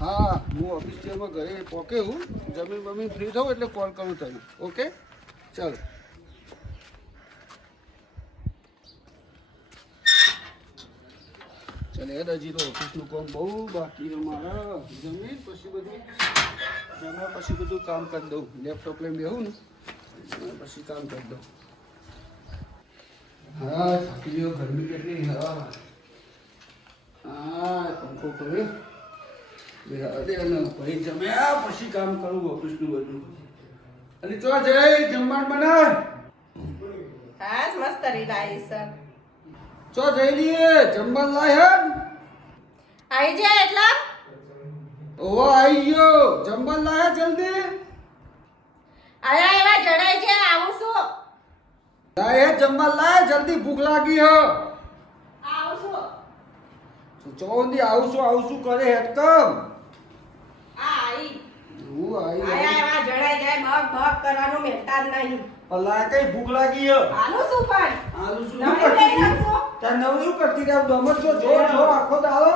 હા હું ઓફિસથી ઘરે પહોંચે હું જમીન ફ્રી થઉં એટલે કોલ કરું તને ઓકે ચાલો ચાલે હજી તો ઓફિસનું કામ બહુ બાકી છે મારા જમીન પછી બધું કામ કરી દઉં લેપટોપ લઈને બેહું ને પછી કામ કરી દઉં હા થાકી ગયો ગરમી કેટલી હા પંખો કર્યો ભાઈ જમ્યા પછી કામ કરું ઓફિસનું બધું અને ચો જઈ જમવાનું બનાવ હા મસ્ત રીલાઈ સર ચો જઈ લઈએ જમવાનું લાય હે આવી જાય એટલા ઓહો આવી ગયો જમવાનું લાય જલ્દી આયા એવા જડાય છે આવું શું લાય જમવાનું લાય જલ્દી ભૂખ લાગી હે આવું શું ચોંદી આવું શું કરે હેડકમ આઈ હું આવી આયા એવા જડાય જાય મગ કરવાનું મેટા જ નહીં પલા કઈ ભૂખ લાગી હે આલું શું પણ આલુ શું નવી કરતી લઈ આવશો? તા નવરું કરતી રાવ દમત જો આખો દાડો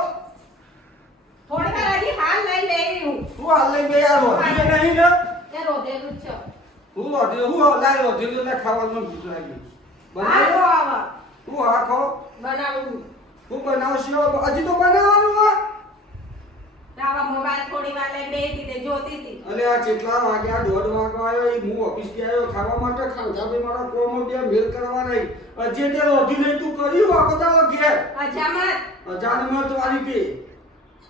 થોડી વાર હજી હાલ લઈ લેવી હું તું હાલ લઈ બે યાર રોટી નહીં ને તે રોધેલું જ છે હું લાય રોટી તો ખાવાનું ભૂખ લાગી હા તો આવા તું હા ખો બનાવું તું બનાવશો હજી તો બનાવવાનું હે આવા મોબાઈલ થોડી વાર લઈ બેહી દીધે જોતી હતી અલે આ કેટલા વાગ્યા 1:30 વાગ્યા આવ્યો ઈ હું ઓફિસ થી આવ્યો ખાવા માટે ખાધા ભી મારા કોમ બે મેલ કરવા નહીં હજી તે રોટી નહીં તું કર્યું આખો દાડો ઘેર અજામત અજાનમાં તો આલી કે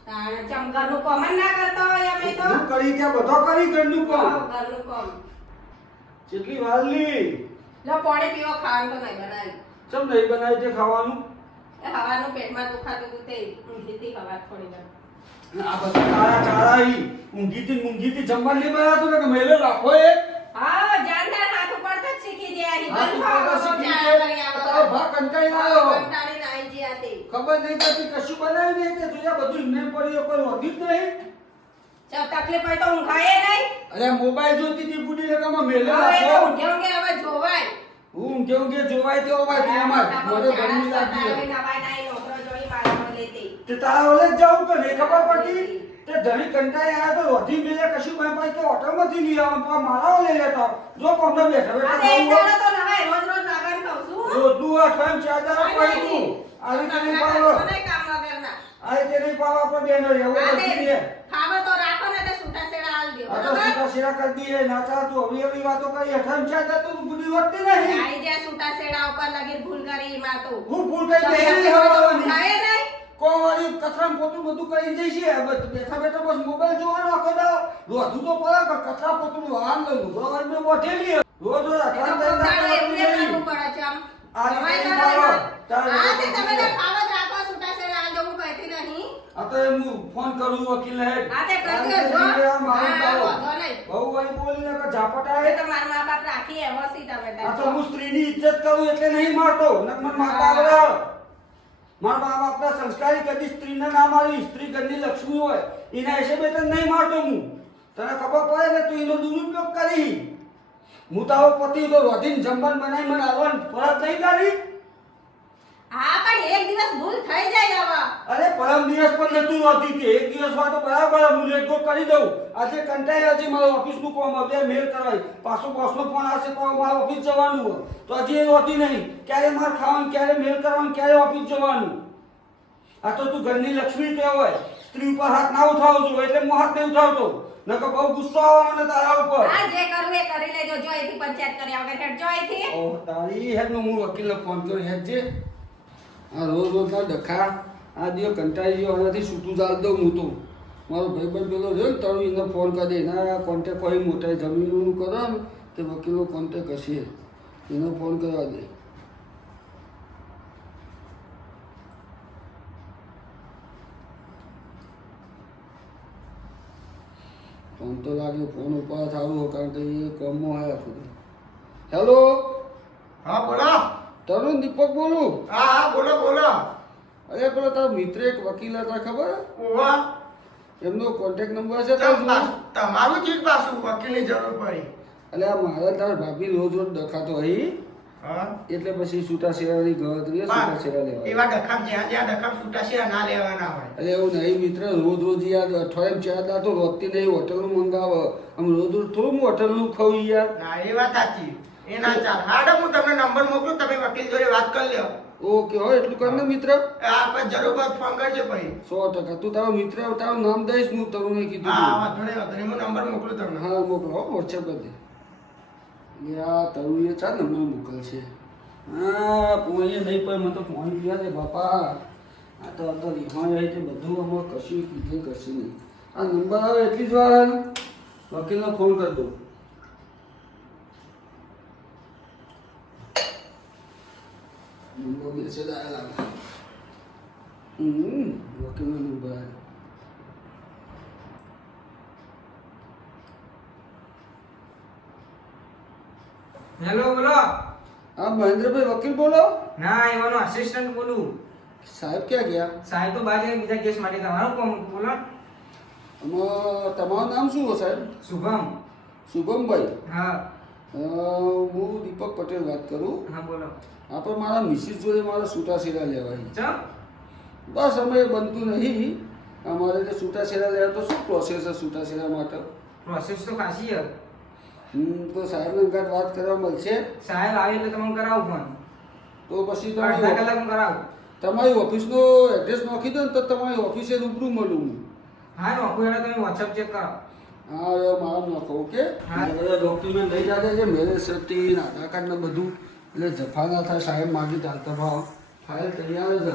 તાણે ચમગરનું કોમન ના કરતો હોય અમે તો હું કરી ત્યાં બધો કરી ઘરનું કામ ઘરનું કોમ કેટલી વાલી લો પાણી પીવો ખાવાનું તો નહીં બનાવ્યું ચમ નહીં બનાવી તે ખાવાનું એ હવાનું પેટમાં દુખાતું હતું તે ઊંઘીથી ખવા થોડી વાર આ બધા તારા ઈ ઊંઘીથી જમવાનું નહીં બનાવતું ને કે મેલે રાખો એ હા જાનદાર હાથ ઉપર તો શીખી ગયા હી હાથ ઉપર તો શીખી બંધ ગયા. તારો ભા કંટાળી આવ્યો. કંટાળી નાઈ ગયા તે ખબર નહીં પડતી કશું બનાવી નહીં તે જોયા બધું ઇન્ને પડ્યું કોઈ હોતી જ નહીં ચાલ તકલીફ હોય તો ઊંઘાય નહીં અરે મોબાઈલ જોતી હતી બુડી રકમમાં મેલે હવે તો રાખો ઊંઘે ઊંઘે હવે જોવાય ઊંઘે જોવાય તેવો ભાઈ તું અમાર મને ગરમી લાગી છે. નવાય નાઈ નોકરો જોઈ મારા લેતી તે તારા ઓલે જ જાઉં તો નહીં ખબર પડતી તે ધણી કંટાળી આવ્યા તો રોધી મેલે કશું ભાઈ ભાઈ કે ઓટોમાંથી લઈ આવો પણ મારા ઓલે લેતા જો કોમને બેઠા આ એક બેઠા દાડો તો નવાય રોજ રોજ લાગણ કહું છું રોજનું અઠવાડિયું ચાર દાડા પડી તું આવી તે નહીં પાડો કોને કામ વગરના આવી તે નહીં પાડો આપણે બેનો રહેવું આ નથી તે ને ખાવો તો રાખો ને તે છૂટા છેડા આલ દો આ તો બરાબર સીધા સીધા કરી દઈએ નાચા તું અવળી વાતો કરી અઠવાડિયું ચાર દાડા તું બુદ્ધિ વધતી નહીં આઈ જ્યાં છૂટા છેડા ઉપર લગી ભૂલ કરી માં તો હું ભૂલ કઈ બેહરી હવાવાની ખાય નહીં કોવાળી કથરામ પોતું બધું કરી જઈ છે બેઠા બેઠા બસ મોબાઈલ જોવાનો આખો દાડો રોધું તો પડે કે કથરા પોતું વાહન લઈ લો બરાબર મેં બોઠેલી રોજ રોજ એ તો અઠવાડિયું પોતાનું એવું ને કરવું પડે છે આમ આ રીતે નવાઈ નહીં કરો પાડો. એમાં. તારે હા તે રીતે તમે નહીં તો ખાવો જ રાખો છૂટા છેડા આલ દો હું કહેતી નહીં આ તો એમ હું ફોન કરું વકીલ હે હા તે કરજો જો હા વાંધો નહીં બહુ વળી બોલીને કે ઝાપટા હવે હે તો મારા મા બાપ રાખી એવો સી તમે આ તો હું સ્ત્રીની ઇજ્જત કરું એટલે નહીં મારતો નક મને મારતા આવડે મારા મા બાપના સંસ્કારી કદી સ્ત્રીને ના મારી સ્ત્રી ઘરની લક્ષ્મી હોય એના હિસાબે તને નહીં મારતો હું તને ખબર પડે ને તું એનો દુરુપયોગ કરી હું તારો પતિ તો રોધીને જમવાનું બનાવી મને આવવાનું ફરજ નહીં કરી હા પણ એક દિવસ ભૂલ થઈ જાય હવે અરે પરમ દિવસ પણ નતું હોતી તે એક દિવસમાં તો બરાબર હું લેટ ગો કરી દઉં આજે કંટાળી હજી મારો ઓફિસનું કામ બે મેલ કરાય પાછો બોસનો ફોન આવશે તો મારે ઓફિસ જવાનું હોય તો હજી એ હોતી નહીં ક્યારે મારે ખાવાનું ક્યારે મેલ કરવાનું ક્યારે ઓફિસ જવાનું આ તો તું ઘરની લક્ષ્મી કહેવાય સ્ત્રી ઉપર હાથ ના ઉઠાવજો એટલે હું હાથ નહીં ઉઠાવતો નકર બહુ ગુસ્સો આવે મને તારા ઉપર હા જે કરવું એ કરી લેજો જો એથી પંચાયત કર્યા વગર હેડ જો એથી ઓ તારી હેડનો હું વકીલને ફોન કર્યો હેડ જે આ રોજ રોજના ડખા આ દિવસ કંટાળી ગયો આનાથી છૂટું ચાલ દઉં હું તો મારો ભાઈબંધ પેલો રહ્યો ને તળું એને ફોન કરી દે એના કોન્ટેક કોઈ મોટા જમીનોનું કરો ને તે વકીલો કોન્ટેક હશે એનો ફોન કરવા દે ફોન તો લાગ્યો ફોન ઉપર સારું હોય કારણ કે એ કોમમાં આવ્યા ખુદ હેલો હા બોલો તરુણ દીપક બોલું હા હા બોલો બોલો અરે પેલો તારો મિત્ર એક વકીલ હતા ખબર ઓવા એમનો કોન્ટેક્ટ નંબર છે તારો જોડે? તમારું ચીજ પાછું વકીલની જરૂર પડી એટલે આ મારા તારા ભાભી રોજ રોજ દખાતો અહીં હા એટલે પછી છૂટાછેડાની ગણતરી છૂટાછેડા લેવાય. એવા ડખામ જ્યાં જ્યાં ડખામ છૂટાછેડા ના લેવાના હોય. એટલે એવું નહીં મિત્ર, રોજ રોજ યાર અઠવાડિયામાં 4 દાડા તો રોજથી નહીં હોટલનું મંગાવે. આમ રોજ રોજ થોડું હું હોટલનું ખાઉં યાર. ના એ વાત સાચી. એ ના ચાલ. હાડો હું તમને નંબર મોકલું, તમે વકીલ જોડે વાત કરી લ્યો. ઓકે હો, એટલું કર ને મિત્ર. આ પછી જરૂર હોય તો ફોન કરજો પછી. 100%. તું તારો મિત્ર, તારું નામ દઈશ, હું તરુણે કીધું. હા વાંધો નહીં, વાંધો નહીં. હું નંબર મોકલું તમને. હા મોકલો હો, વોટ્સએપ કરી દે. યા તરુએ ચાર નંબર મોકલશે. હા પોઈએ નહીં પણ મને તો ફોન કર્યા છે બાપા. આ તો રિહાણ રહી છે બધું, આમાં કશું કીધે કશું નહીં. આ નંબર આવે એટલી જ વાર આવે ને, વકીલનો ફોન કરી દો. નંબર મેસેજ આવેલા લાગે. વકીલનો નંબર આવે. હેલો બોલો. હા મહેન્દ્રભાઈ વકીલ બોલો. ના એવાનો અસિસ્ટન્ટ બોલું. સાહેબ ક્યાં ગયા? સાહેબ તો બાજુ બીજા કેસ માટે તમારું કોમ બોલો. આમાં તમારું નામ શું હો સાહેબ? શુભમ. શુભમભાઈ. હા હું દીપક પટેલ વાત કરું. હા બોલો. આપણે મારા મિસિસ જોડે મારા છૂટાછેડા લેવાય. ચમ બસ અમે બનતું નહીં. અમારે જે છૂટાછેડા લેવા તો શું પ્રોસેસ છે છૂટાછેડા માટે? પ્રોસેસ તો ખાસી છે. તો સાહેબને ઘાટ વાત કરવા મળશે. સાહેબ આવે એટલે તમને કરાવું ફોન. તો પછી અડધા કલાકમાં કરાવું. તમારી ઓફિસનો એડ્રેસ નાખી દો ને તો તમારી ઓફિસે રૂબરૂ મળું હું. હા નોખું એટલે તમે વોટ્સઅપ ચેક કરો. હા હવે મારું નાખો ઓકે. હા. બધા ડોક્યુમેન્ટ લઈ જતા છે, મેરેજ સર્ટિફિકેટ, આધાર કાર્ડ ને બધું. એટલે જફા ના થાય, સાહેબ માગી ચાલતા ભાવ. ફાઇલ તૈયાર છે.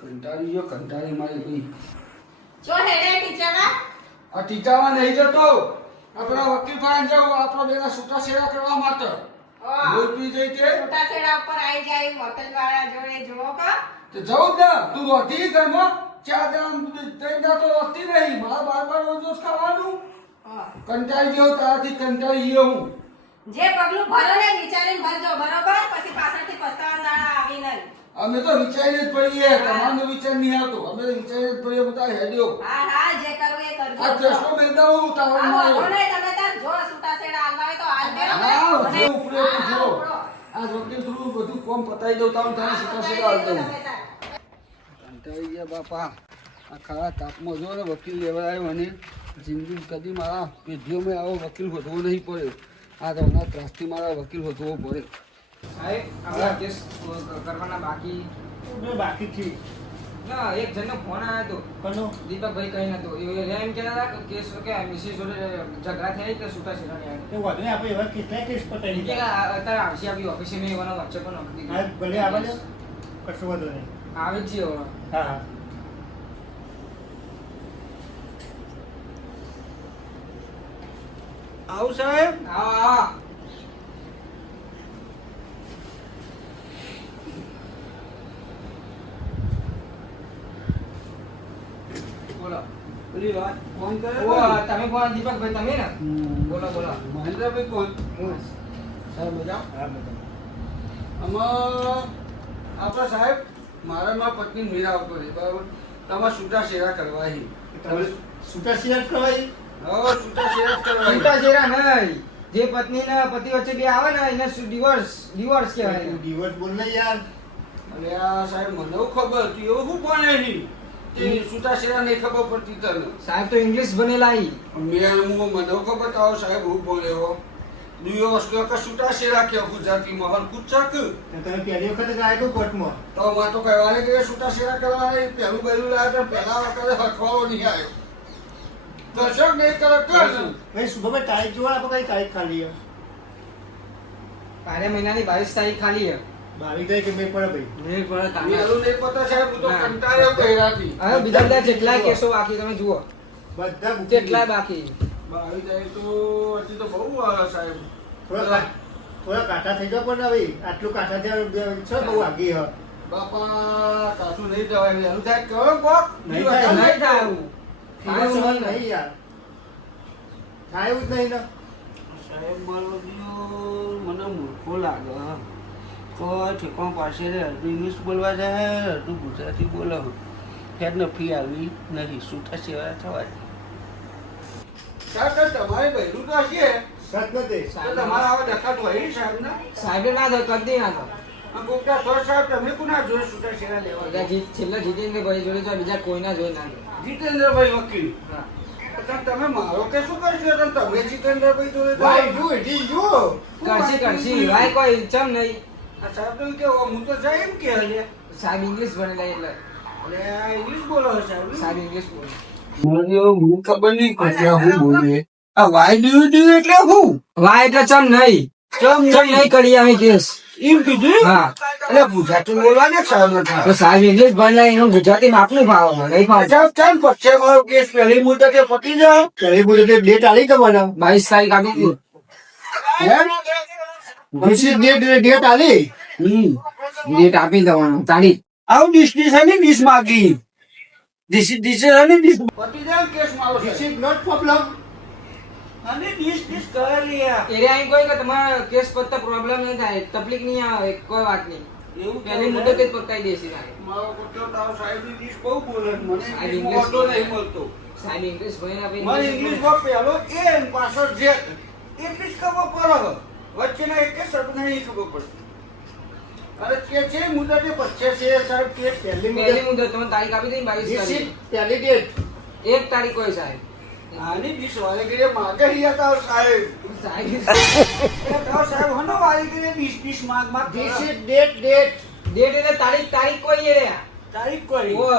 કંટાળી ગયો, કંટાળી મારી ભાઈ. જો હેડે ટીચરા આ ટીકામાં નહીં જતો. આપણા વકીલ પાસે જાઉં, આપણા બેના છૂટાછેડા કરવા માટે. રોજ પી જઈ તે છૂટાછેડા ઉપર આવી જાય હોટલ વાળા જોડે જુઓ કા. તો જવું જ ના. તું રોટી ઘરમાં 4 દાડા 3 દાડા તો રોટી નહીં. મારા બાર રોજ રોજ ખાવાનું. કંટાળી ગયો, તારાથી કંટાળી ગયો હું. જે પગલું ભરો ને વિચારીને ભરજો બરોબર, પછી પાછળથી પસ્તાવાના દાડા આવી નહીં. અમે તો વિચારીને જ પડીએ. તમારો વિચાર નહીં આવતો. અમે તો વિચારીને જ પડીએ બધા હેડ્યો. હા હા જે કરવું એ કરજો. આ ચશ્મો મેંદા હું તારો હા, માર્યો. વાંધો નહીં, તમે તાર જો છૂટાછેડા હાલવા હોય તો હાલ દેજો. હા, અને- જો ઉપડ્યો તો હા, જો. ઉપડો. આ વકીલ થોડું બધું કોમ પતાવી દઉં તારું તારા છૂટાછેડા હાલ દઉં. કંટાળી ગયા બાપા. આ ખરા તાપમાં જો ને વકીલ લેવા આવ્યો અને જિંદગી કદી મારા પેઢીઓમાં આવો વકીલ હોધવો નહીં પડ્યો. આ તો એના ત્રાસથી મારા વકીલ હોધવો પડે. સાહેબ આપણા કેસ કરવાના બાકી. બાકી છે. ના એક જણનો ફોન આવ્યો હતો. દીપકભાઈ કઈ નતો એ એમ કહેતા હતા કે કેસ કે મિસિસ જોડે ઝઘડા થયા કે છૂટાછેડા નહીં એ વાંધો નહીં, આપણે એવા કેટલાય કેસ પતાવી કે અત્યારે આવશે આપણી ઓફિસે મેં એવાનો વચ્ચે પણ નોકરી હા ભલે આવે ને, કશો વાંધો નહીં. આવે જ છે હવે. હા હા આવું સાહેબ? હા બોલો. પેલી વાત ફોન કરે ઓ તમે કોણ દીપકભાઈ તમે ને? બોલો બોલો. મહેન્દ્રભાઈ કોણ? હું સાહેબ મજા? હા બધા આમાં આપણા સાહેબ મારા માં પત્ની મેળ આવતો નહીં બરાબર. તમારે છૂટાછેડા કરવા છે. તમે છૂટાછેડા જ કહેવાય. હવે છૂટાછેડા જ કરવા છે. છૂટાછેડા નહીં. જે પત્ની ને પતિ વચ્ચે બે આવે ને એને ડિવોર્સ કહેવાય. તું દિવસ બોલ ને યાર. અને આ સાહેબ મને એવું ખબર હતી એવું શું ભણે નહીં તે છૂટાછેડા નહીં ખબર પડતી તને. સાહેબ તો ઇંગ્લિશ ભણેલા ઈ. મને એવું ખબર તારો સાહેબ હું ભણ્યો દિવસ કે છૂટાછેડા કે ગુજરાતીમાં હરકું ચક તમે પહેલી વખત જ આવ્યો કોર્ટમાં. તો માં તો કહેવાને કે છૂટાછેડા કરવા પહેલું પહેલું લાવ્યા તો પહેલા વખતે હખવાળો નહીં આવ્યો. દર્શક નહીં કરે કર. ભાઈ શુભભાઈ તારીખ જોવા આપણે કઈ તારીખ ખાલી છે? બારે મહિનાની 22 તારીખ ખાલી છે. 22 તારીખે મેં પડે ભાઈ. નહીં પણ કામ. મેલું નહીં પતા સાહેબ હું તો ના. કંટાળ્યો ગયરાથી. હવે બીજા બધા જેટલાય કેસો બાકી તમે જુઓ. બધા booking જેટલાય બાકી. 22 તારીખ તો હજી તો બહુ વાર સાહેબ. થોડા કાંઠા થઈ જાવ પણ ભાઈ આટલું કાંઠા થયા છે બહુ આગી હ. બાપા કાચું નહીં જવાય વહેલું થાય કરો કોક. નહીં થાય. નહીં થાય એવું. થાય સવાલ નહીં યાર. થાય એવું જ નહીં ને. સાહેબ મારો દિયો મને મૂર્ખો લાગે હા. કોઈ ઠેકાણ પાસે રે અડધું ઇંગ્લિશ બોલવા જાય અડધું ગુજરાતી બોલો. ફેર નફી આવી નહીં છૂટાછેડા થવા. સાહેબ તમારે બહેરું તો હશે સચ નથી. તો તમારે આવા દેખાતું હોય ઈ સાહેબને? સાહેબે ના થાય કદી ના થાય આ ગોપતા થોર સાહેબ તમે કોના જોડે છૂટાછેડા લેવા બધા છેલ્લા જીતેન્દ્રભાઈ જોડે તો બીજા કોઈના જોઈ ના જાય. જીતેન્દ્રભાઈ વકીલ હા. તો તમે મારો કે શું કરશો તો તમે જીતેન્દ્રભાઈ જોડે તો- Why do it? It's you. કરશી ભાઈ કોઈ ચમ નહીં. આ સાહેબ તો કે હું તો જાય એમ કે હલે સાહેબ ઇંગ્લિશ ભણેલા એટલે અરે આ ઇંગ્લિશ બોલો છો સાહેબ સાહેબ ઇંગ્લિશ બોલે. મને ખબર નહીં પડતી આ હું બોલે આ વાય ડુ એટલે હું વાહ એટલે ચમ નહીં ચમ નહીં કરી અમે કેસ. એમ કીધું હા. એટલે ગુજરાતી બોલવાને સાહેબ ન થાય તો સાહેબ ઇંગ્લિશ ભણેલા એનું ગુજરાતી આપનું ભાવ નહીં ભાવ. સાહેબ કેમ પછી મારો કેસ પહેલી મુદતે પતી જાય પહેલી બોલે તે ડેટ આલી તમને. 22 તારીખ આપી દીધી. This is ડેટ આલી. ડેટ આપી દેવાનું તારીખ. આવું ડિશ અને ડિશ માગી ડિશ અને ડિશ પતી જાય કેસ મારો This is not problem. અને ડિશ કરે લ્યા એરિયા અહીં કોઈ કે તમારા કેસ પત્તા પ્રોબ્લેમ નહીં થાય તકલીફ નહીં આવે કોઈ વાત નહીં. એવું પહેલી મુદત જ પતાઈ દેશે સાહેબ. મારો પુત્ર તારો સાહેબની ડિશ બહુ બોલે છે. મને સાહેબ ઇંગ્લિશ ઇંગ્લિશ મળતો નહીં મળતો સાહેબ ઇંગ્લિશ ભણીને આપણે મને ઇંગ્લિશ ઇંગ્લિશમાં પહેલો એ અને પાછળ જે એટલી જ ખબર પડે વચ્ચેના એક શબ્દ નહીં ખબર પડતી અરે કે છે મુદતે પછી છે સાહેબ કેસ પહેલી પહેલી મુદત. મુદત તમે તારીખ આપી દીધી 22 This is તારીખ. પહેલી ડેટ. 1 તારીખ કોઈ સાહેબ. આની ડિશ વાળી માગે હિયા તારો સાહેબ સાહેબ એ તારો સાહેબ હનો વાળી ડિશ માગ This is date. ડેટ એટલે તારીખ કોઈ એ રહ્યા. તારીખ કોઈ ઓ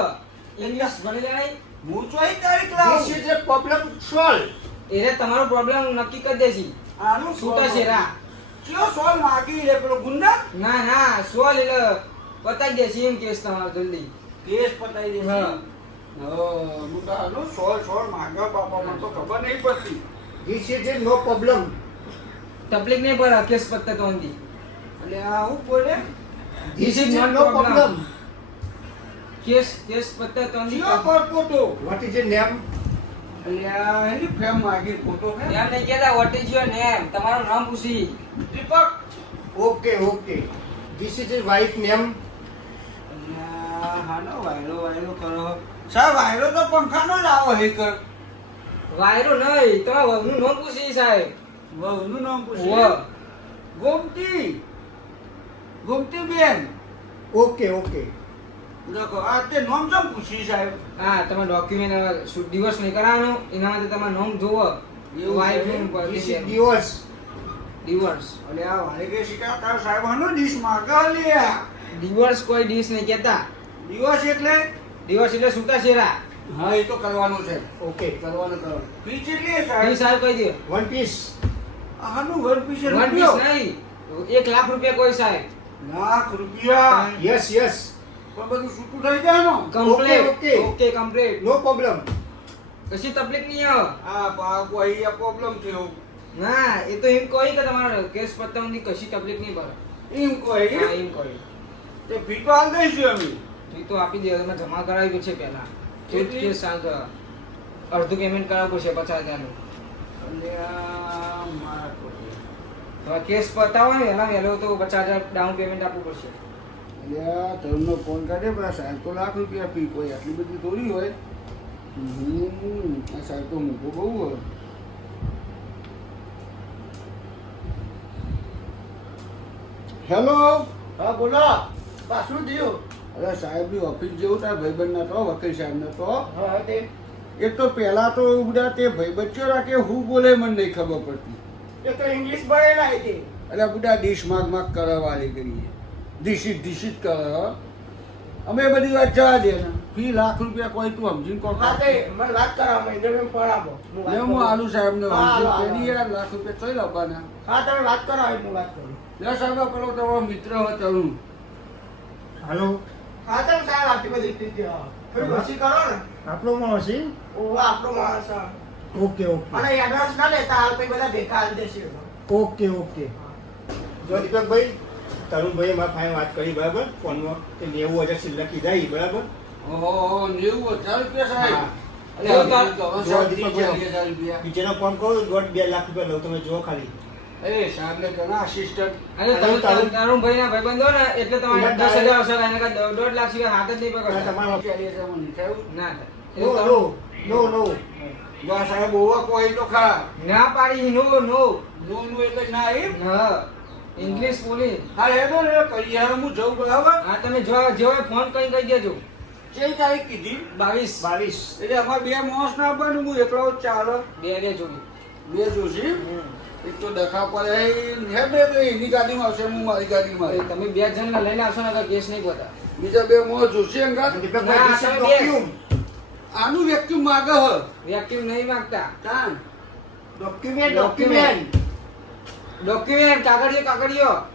ઇંગ્લિશ ભણેલા નહીં. હું ચોઈ તારીખ This લાવું is a problem solved. એને તમારો પ્રોબ્લેમ નક્કી કરી દેસી. આનું છૂટા છેરા. ચિયો સોલ માગી લે પેલો ગુંડા ના સોલ એટલે પતાઈ દેસી એમ કેસ તમારો જલ્દી. કેસ પતાઈ દે હા. મુંડાનું સોલ માગા બાપા મને તો ખબર નહીં પડતી This is a no problem. તકલીફ નહીં પડે કેસ પત્તા તો અંદી. એટલે આ હું બોલે This is no problem. Case પત્તા તો અંદી. ચિયો પર photo What is your name? એટલે આ એની ફેમ માગી ફોટો હે એમ નહીં કહેતા વોટ ઇઝ યોર નેમ તમારું નામ પૂછી. દીપક Okay. This is a wife name. હાલો વાયરો કરો સાહેબ વાયરો તો પંખાનો જ આવો હે કર વાયરો નહીં તમારા વહુનું નામ પૂછી સાહેબ. વહુનું નામ વાહ. પૂછ્યું ગોમતી બેન Okay. દેખો આ તે નામ કેમ પૂછી સાહેબ હા તમે ડોક્યુમેન્ટ ડિવોર્સ નહીં કરાવવાનું એના માટે તમારું નામ જોવો. એવું વાઇફ છે? નું This is પર divorce. ડિવોર્સ. એટલે આ વાળી કે શીખા તારો સાહેબ હનો ડીશ માગા લ્યા ડિવોર્સ કોઈ ડીશ નહીં કહેતા. દિવસ એટલે ડિવોર્સ એટલે છૂટાછેડા. હા એ તો કરવાનું છે Okay. કરવાનું ફી કેટલી એ સાહેબ સાહેબ કહી દે. One piece. આનું વન પીસ વન પીસ નહીં 1 લાખ રૂપિયા કોઈ સાહેબ. લાખ રૂપિયા Yes. પણ બધું છૂટું થઈ જાય ને complete. Okay. Okay complete. No problem. કશી તકલીફ નહીં આવે. આ પાકો અહીંયા પ્રોબ્લેમ થયો ના એ તો એમ કહી કે તમારો કેસ પતાવવાની કશી તકલીફ નહીં પડે. એમ કોઈ હા એમ કહી. તે ફી તો હાલ દઈશું અમે એ તો આપી દે તમે જમા કરાવી છે પહેલા. કેટલી? કેસ શાંત અડધું પેમેન્ટ કરાવવું પડશે 50,000 નું. અલ્યા મારા ખોટી. હવે કેસ પતાવો ને વહેલો તો 50,000 ડાઉન પેમેન્ટ આપવું પડશે. અલ્યા તરુણનો ફોન કાઢે પણ સાહેબ તો લાખ રૂપિયા ફી કોઈ આટલી બધી થોડી હોય આ સાહેબ તો મૂકો બહુ હોય હેલો હા બોલો. પાછું થયું. અરે સાહેબની ઓફિસ જેવું તાર ભાઈબંધના તો વકીલ સાહેબને તો હા તે. એક તો પહેલા તો બધા તે ભાઈ બચ્ચો રાખે હું બોલે મને નહીં ખબર પડતી એ તો ઇંગ્લિશ ભણેલા હતી. એટલે બધા ડીશ માગ કરવાવાળી કરીએ ડીશિત કરે અમે બધી વાત જવા દે ને ફી લાખ રૂપિયા કોઈ તું સમજીને કહો હા તે મને વાત કરાવો ઇન્ટરવ્યુ પડાવો. હું આલુ સાહેબને હા, સમજી હા, કરી યાર લાખ રૂપિયા ચોઈ લાવવાના હા તમે વાત કરાવો હું વાત કરું. લે સાહેબ પેલો તમારો મિત્ર હોય તરુણ હાલો. હા તમે સાહેબ આટલી બધી રીતે થોડી મસ્તી કરો ને. આપણો માણસ છે. ઓ આપણો માણસ. ઓકે. અને એડવાન્સ ના લેતા હાલ પછી બધા ભેગા હાલ દેશે. ઓકે. જો દીપકભાઈ તરુણભાઈ મારા ભાઈ વાત કરી બરાબર ફોનમાં કે 90,000 છેલ્લા કીધા ઈ બરાબર. ઓહો 90,000 રૂપિયા સાહેબ હા. અરે જો હવે જો સાહેબ દીપકભાઈ. 40,000 રૂપિયા બીજાનો ફોન કરો 2 લાખ રૂપિયા લઉં તમે જો ખાલી. એ સાહેબને કહો આસિસ્ટન્ટ અને તરુણભાઈ ના ભાઈબંધો ને એટલે તમારે એમાં 10,000 આવશે એને કાંઈ 1.5 લાખ સિવાય હાથ જ નહીં પકડતા. તમારો રૂપિયા લેશે મને થયું ના થાય. નો એટલે નો નો નો જો આ સાહેબ ઓવા કોઈ તો ખા ના પાડી નો નો નો નો એટલે ના એમ હા ઇંગ્લિશ બોલી હા હેડો ને કઈ યાર હું જઉં બરાબર હા તમે જો ફોન કઈ કહી દેજો કઈ તારીખ કીધી 22 એટલે અમારે બે માણસ ના આપવાનું હું એકલો જ ચાલે બે જોડી બે જોશી એક તો ડખા પડે હે બે તો એની ગાડીમાં આવશે હું મારી ગાડીમાં હવે તમે બે જણ લઈને આવશો ને તો કેસ નહીં પતા બીજા બે માણસ જોશી અંગાત ના, તમે બે. આનું વ્યક્તિ માગે હ વેક્યુમ નહીં માંગતા તાન ડોક્યુમેન્ટ ડોક્યુમેન્ટ કાગળિયો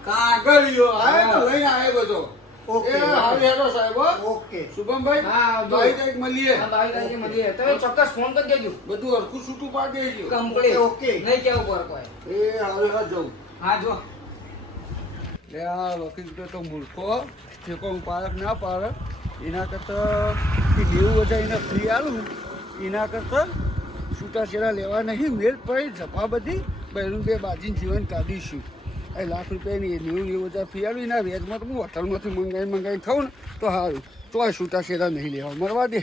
કાગળિયો હા હા. તો લઈને આવે બધો ઓકે, એ હારી હેડો સાહેબ હો. ઓકે શુભમભાઈ હા, આવજો. 22 તારીખ મળીએ હા 22 તારીખે મળીએ તમે ચોક્કસ ફોન કરી દેજો બધું હરખું છૂટું પાડી દેજો કમ્પ્લીટ ઓકે. નહીં કેવું પર કોઈ એ હવે હા જવું હા જો લે આ વકીલ તો મૂર્ખો ઠેકો પારક ના પાડે એના કરતાં કે 90,000 એને ફ્રી આલું એના કરતાં છૂટાછેડા લેવા નહીં મેલ પડી જફા બધી બહેનું બે બાજીને જીવન કાઢીશું એ ₹1,00,000 90,000 ફી આલું એના વેજમાં તો હું હોટલમાંથી મંગાવીને ખાઉં ને તો સારું તોય છૂટાછેડા નહીં લેવા મરવા દે